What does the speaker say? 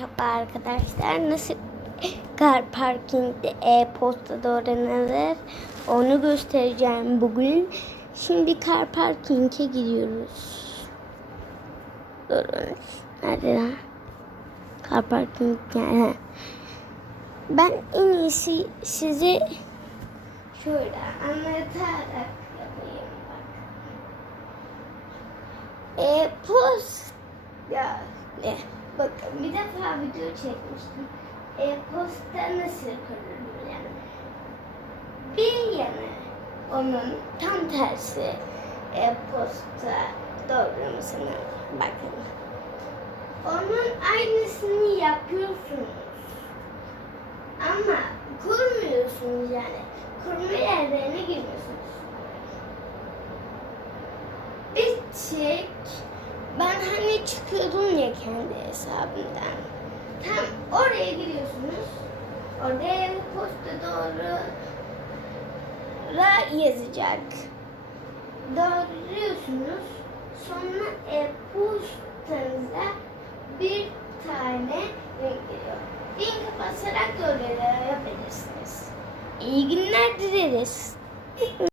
Merhaba arkadaşlar. Nasıl car parkingde e-posta doğranılır onu göstereceğim bugün. Şimdi car parking'e gidiyoruz. Durun. Nerede lan? Car parking yani. Ben en iyisi size şöyle anlatarak yapayım bak. E-post ya ne? Bakın bir defa video çekmiştim. E-posta nasıl kurulur yani? Bir yanı onun tam tersi e-posta doğramasına bakın. Onun aynısını yapıyorsunuz. Ama kurmuyorsunuz yani. Kurma yerlerine girmiyorsunuz. Bir tek ben hani çıkıyordum ya kendi hesabımdan. Tam oraya giriyorsunuz. Orada posta doğru ra yazacak. Doğruyorsunuz. Sonra e-postanıza bir tane link geliyor. Linki basarak doğru yapabilirsiniz. İyi günler dileriz.